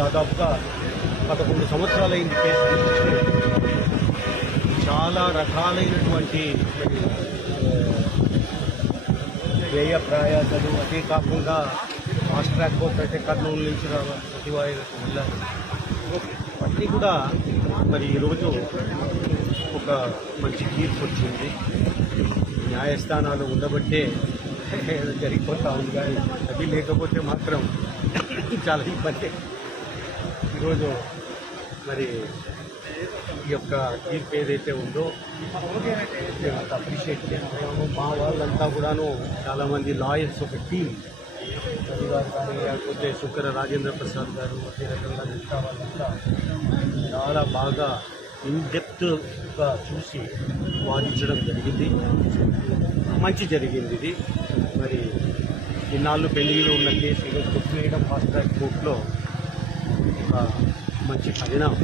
దాదాపుగా పదకొండు సంవత్సరాలైంది కేసు చాలా రకాలైనటువంటి వ్యయ ప్రయాసాలు అదే కాకుండా ఫాస్ట్ ట్రాక్ కోర్ట్ అయితే కర్నూలు నుంచి సచివాలయాలకు వెళ్ళాలి. అన్నీ కూడా మరి ఈరోజు ఒక మంచి తీర్పు వచ్చింది. న్యాయస్థానాలు ఉండబట్టే జరిగిపోతా ఉంది కానీ అది లేకపోతే మాత్రం చాలా ఇబ్బంది. ఈరోజు మరి ఈ యొక్క తీర్పు ఏదైతే ఉందో అంత అప్రిషియేట్ చేస్తున్నాము. మా వాళ్ళంతా కూడాను చాలామంది లాయర్స్ ఒక టీం లేకపోతే శుక్కర రాజేంద్ర ప్రసాద్ గారు అదే రకంగా మిగతా వాళ్ళంతా చాలా బాగా ఇన్ డెప్త్గా చూసి వాదించడం జరిగింది. మంచి జరిగింది ఇది. మరి ఇన్నాళ్ళు పెళ్ళిలో ఉన్న కేసు ఈరోజు కొట్టివేయడం ఫాస్ట్ ట్రాక్ కోర్టులో ఒక మంచి పరిణామం